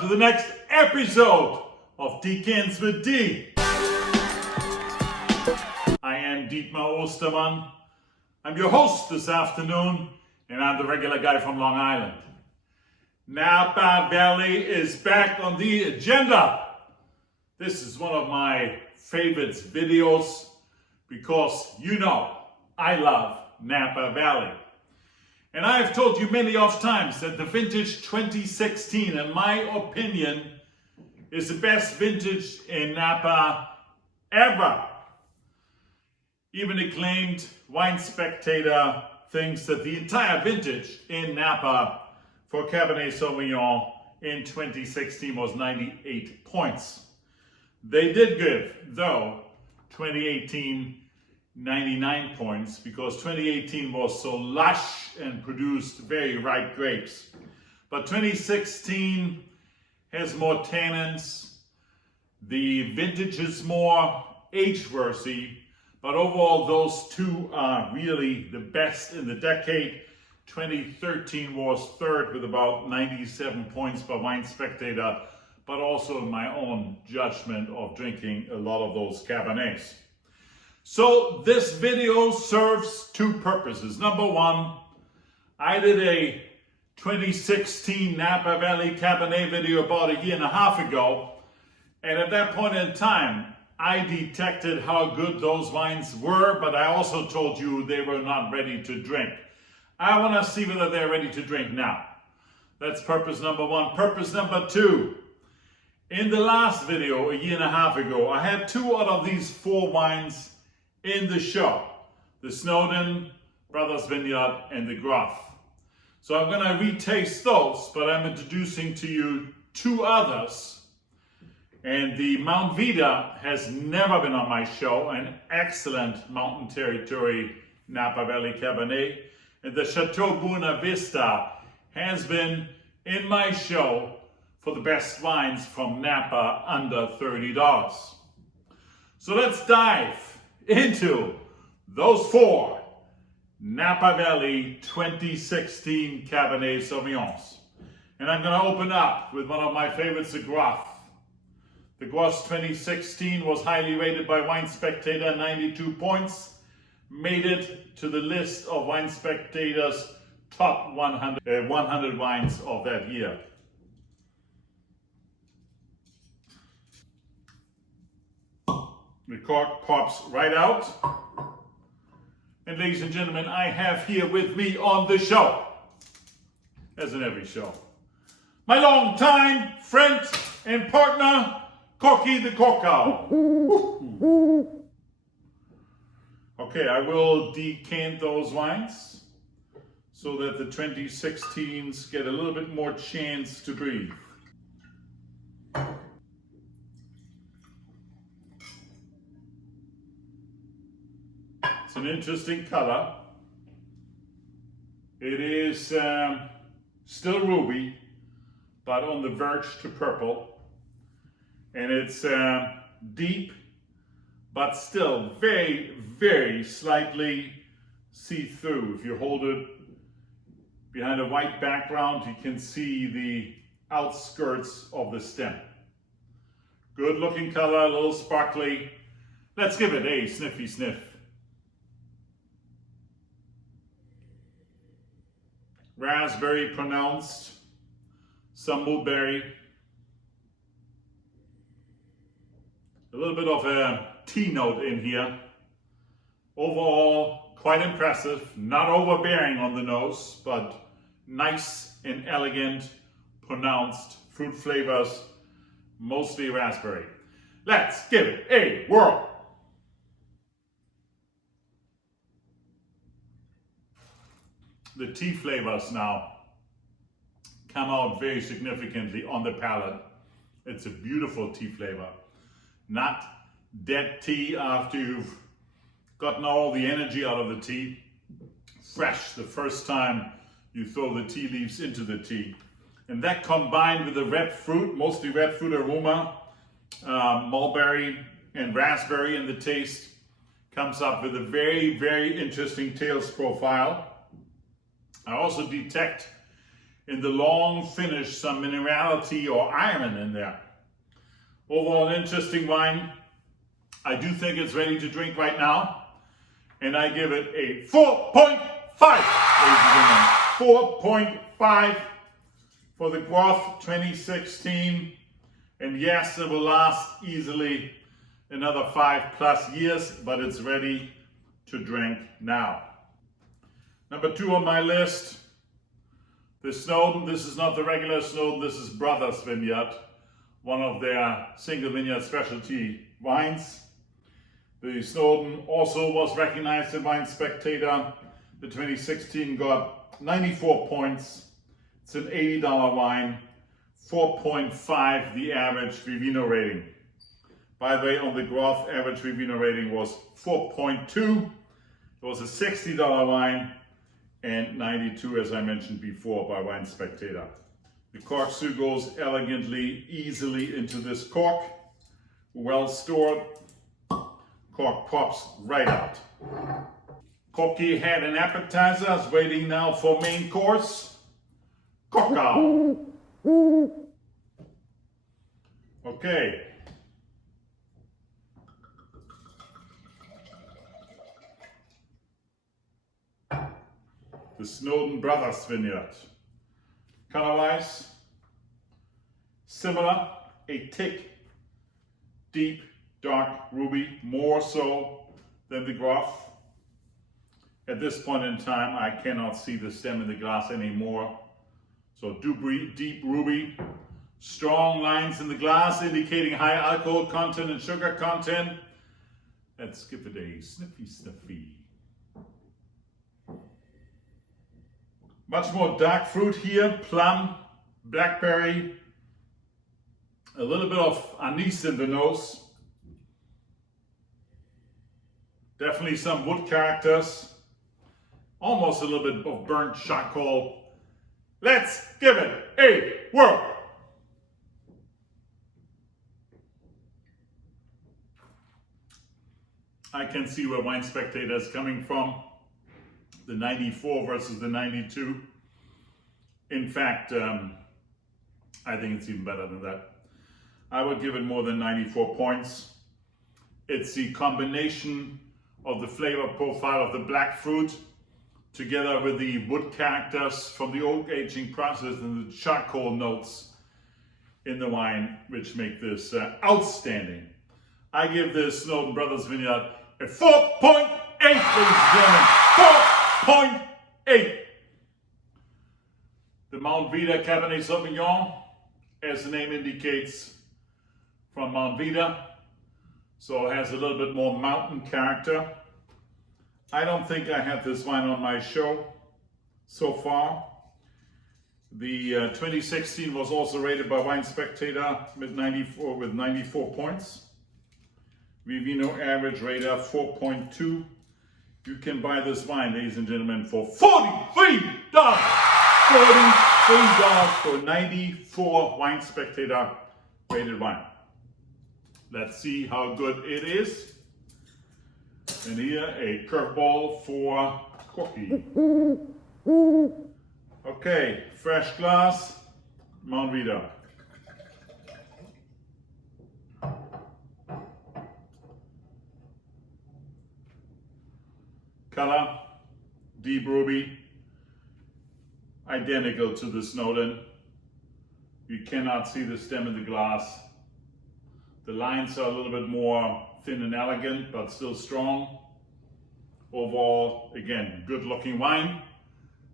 welcome to the next episode of Decants with D. I am Dietmar Ostermann. I'm your host this afternoon, and I'm the regular guy from Long Island. Napa Valley is back on the agenda. This is one of my favorite videos because you know I love Napa Valley. And I've told you many of times that the vintage 2016, in my opinion, is the best vintage in Napa ever. Even acclaimed Wine Spectator thinks that the entire vintage in Napa for Cabernet Sauvignon in 2016 was 98 points. They did give, though, 2018 99 points because 2018 was so lush and produced very ripe grapes. But 2016 has more tannins. The vintage is more age-worthy, but overall those two are really the best in the decade. 2013 was third with about 97 points by Wine Spectator, but also in my own judgment of drinking a lot of those Cabernets. So this video serves two purposes. Number one, I did a 2016 Napa Valley Cabernet video about a year and a half ago. And at that point in time, I detected how good those wines were, but I also told you they were not ready to drink. I want to see whether they're ready to drink now. That's purpose number one. Purpose number two, in the last video, a year and a half ago, I had two out of these four wines in the show, the Snowden, Brothers Vineyard, and the Groth. So I'm going to retaste those, but I'm introducing to you two others. And the Mount Veeder has never been on my show, an excellent mountain territory Napa Valley Cabernet. And the Chateau Buena Vista has been in my show for the best wines from Napa under $30. So let's dive into those four Napa Valley 2016 Cabernet Sauvignons. And I'm going to open up with one of my favorites, the Groth. The Groth 2016 was highly rated by Wine Spectator, 92 points. Made it to the list of Wine Spectator's top 100 wines of that year. The cork pops right out. And ladies and gentlemen, I have here with me on the show, as in every show, my longtime friend and partner, Corky the Corkow. Okay, I will decant those wines so that the 2016s get a little bit more chance to breathe. It's an interesting color. It is still ruby, but on the verge to purple. And it's deep, but still very, very slightly see-through. If you hold it behind a white background, you can see the outskirts of the stem. Good looking color, a little sparkly. Let's give it a sniffy sniff. Raspberry pronounced, some mulberry, a little bit of a tea note in here. Overall, quite impressive, not overbearing on the nose, but nice and elegant, pronounced fruit flavors, mostly raspberry. Let's give it a whirl. The tea flavors now come out very significantly on the palate. It's a beautiful tea flavor. Not dead tea after you've gotten all the energy out of the tea. Fresh the first time you throw the tea leaves into the tea. And that combined with the red fruit, mostly red fruit aroma, mulberry and raspberry in the taste, comes up with a very, very interesting taste profile. I also detect in the long finish some minerality or iron in there. Overall, an interesting wine. I do think it's ready to drink right now, and I give it a 4.5, ladies and gentlemen. 4.5 for the Groth 2016, and yes, it will last easily another 5+ years, but it's ready to drink now. Number 2 on my list, the Snoden. This is not the regular Snoden, this is Brothers Vineyard, one of their single vineyard specialty wines. The Snowden also was recognized in Wine Spectator. The 2016 got 94 points. It's an $80 wine, 4.5 the average Vivino rating. By the way, on the Groth, average Vivino rating was 4.2. It was a $60 wine and 92, as I mentioned before, by Wine Spectator. The corkscrew goes elegantly, easily into this cork. Well stored. Cork pops right out. Corky had an appetizer, is waiting now for main course. Cork out. Okay. The Snowden Brothers Vineyard. Color-wise, similar, a thick, deep, dark ruby, more so than the Groth. At this point in time, I cannot see the stem in the glass anymore. So deep ruby, strong lines in the glass indicating high alcohol content and sugar content. Let's give it a sniffy. Much more dark fruit here, plum, blackberry, a little bit of anise in the nose. Definitely some wood characters, almost a little bit of burnt charcoal. Let's give it a whirl. I can see where Wine Spectator is coming from. The 94 versus the 92. In fact, I think it's even better than that. I would give it more than 94 points. It's the combination of the flavor profile of the black fruit together with the wood characters from the oak aging process and the charcoal notes in the wine, which make this outstanding. I give this Snowden Brothers Vineyard a 4.8, ladies and gentlemen. 4.8. The Mount Veeder Cabernet Sauvignon, as the name indicates, from Mount Veeder. So it has a little bit more mountain character. I don't think I have this wine on my show so far. The 2016 was also rated by Wine Spectator with 94 points. Vivino average rater 4.2. You can buy this wine, ladies and gentlemen, for $43. $43 for 94 Wine Spectator rated wine. Let's see how good it is. And here, a curveball for Corky. Okay, fresh glass, Mount Veeder. Color, deep ruby, identical to the Snowden. You cannot see the stem in the glass. The lines are a little bit more thin and elegant, but still strong. Overall, again, good looking wine.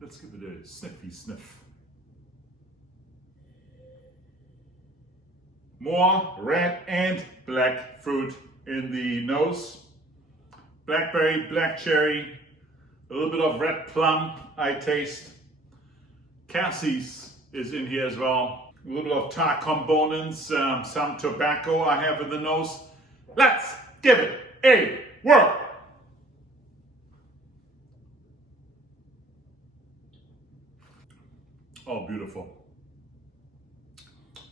Let's give it a sniffy sniff. More red and black fruit in the nose. Blackberry, black cherry, a little bit of red plum I taste. Cassis is in here as well. A little bit of tar components, some tobacco I have in the nose. Let's give it a whirl. Oh, beautiful.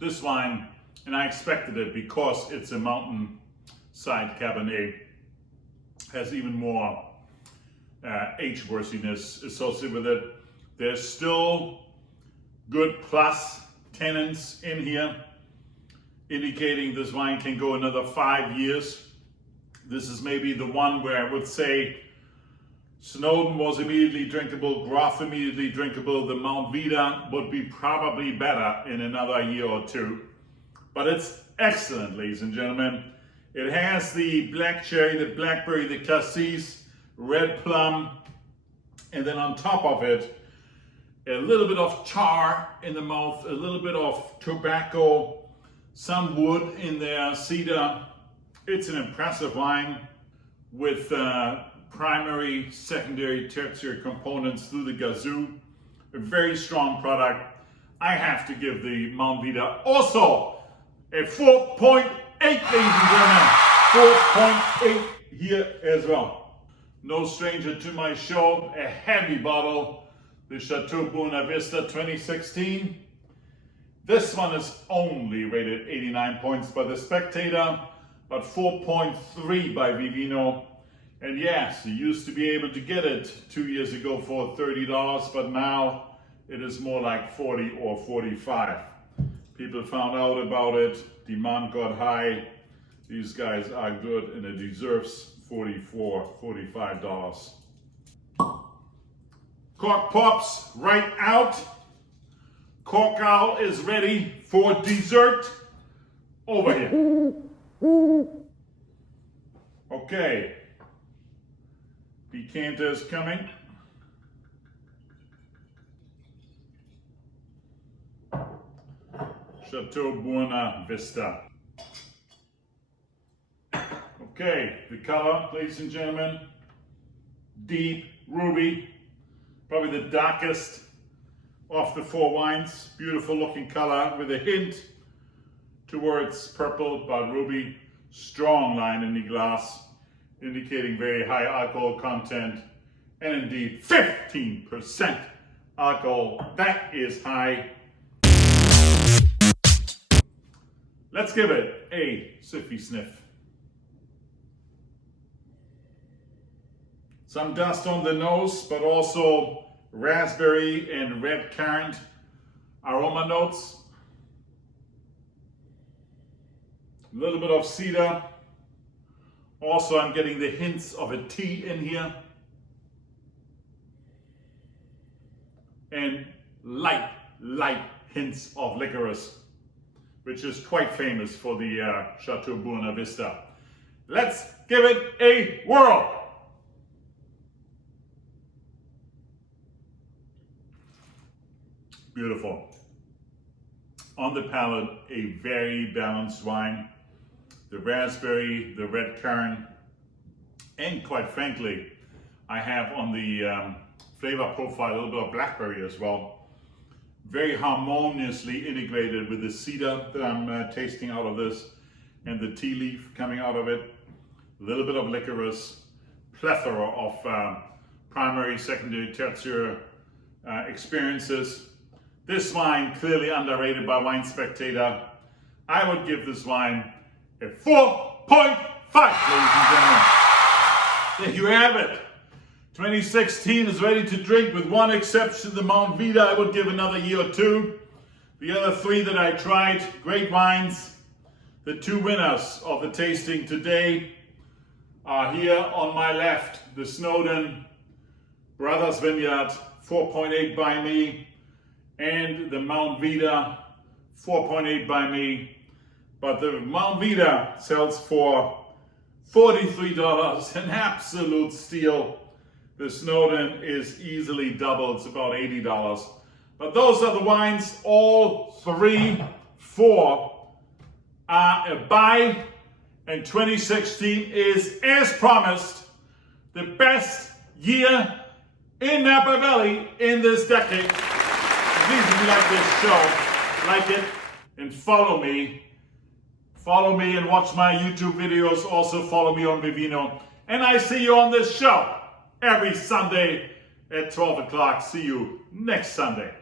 This wine, and I expected it because it's a mountainside Cabernet, has even more age worthiness associated with it. There's still good plus tenants in here, indicating this wine can go another 5 years. This is maybe the one where I would say Snoden was immediately drinkable, Groth immediately drinkable. The Mount Veeder would be probably better in another year or two. But it's excellent, ladies and gentlemen. It has the black cherry, the blackberry, the cassis, red plum, and then on top of it, a little bit of char in the mouth, a little bit of tobacco, some wood in there, cedar. It's an impressive wine with primary, secondary, tertiary components through the gazoo. A very strong product. I have to give the Mount Veeder also a 4.8, ladies and gentlemen. 4.8 here as well. No stranger to my show, a heavy bottle, the Chateau Buena Vista 2016. This one is only rated 89 points by the Spectator, but 4.3 by Vivino. And yes, you used to be able to get it 2 years ago for $30, but now it is more like 40 or 45. People found out about it, demand got high. These guys are good and it deserves $44, $45. Cork pops right out. Cork owl is ready for dessert. Over here. Okay. Decanter is coming. Chateau Buena Vista. Okay, the color, ladies and gentlemen, deep ruby, probably the darkest of the four wines. Beautiful looking color with a hint towards purple, but ruby. Strong line in the glass, indicating very high alcohol content, and indeed 15% alcohol. That is high. Let's give it a sippy sniff. Some dust on the nose, but also raspberry and red currant aroma notes. A little bit of cedar. Also, I'm getting the hints of a tea in here. And light hints of licorice, which is quite famous for the Chateau Buena Vista. Let's give it a whirl. Beautiful. On the palate, a very balanced wine. The raspberry, the red currant, and quite frankly, I have on the flavor profile a little bit of blackberry as well. Very harmoniously integrated with the cedar that I'm tasting out of this, and the tea leaf coming out of it. A little bit of licorice, plethora of primary, secondary, tertiary experiences. This wine clearly underrated by Wine Spectator. I would give this wine a 4.5, ladies and gentlemen. There you have it. 2016 is ready to drink, with one exception, the Mount Veeder. I would give another year or two. The other three that I tried, great wines. The two winners of the tasting today are here on my left. The Snowden Brothers Vineyard, 4.8 by me, and the Mount Veeder, 4.8 by me. But the Mount Veeder sells for $43, an absolute steal. The Snoden is easily double, it's about $80. But those are the wines, all three, four are a buy, and 2016 is, as promised, the best year in Napa Valley in this decade. Please, if you like this show, like it and follow me. Follow me and watch my YouTube videos. Also follow me on Vivino. And I see you on this show every Sunday at 12 o'clock. See you next Sunday.